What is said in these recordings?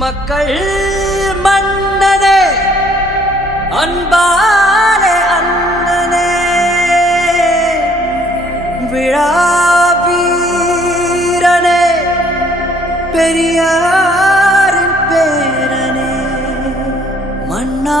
மக்கள் மன்னனே அன்பாலே அண்ணனே விழா வீரனே பெரியாரின் பேரனே மன்னா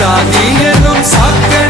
சிவப்பான் சாதி எனும் சாக்கடை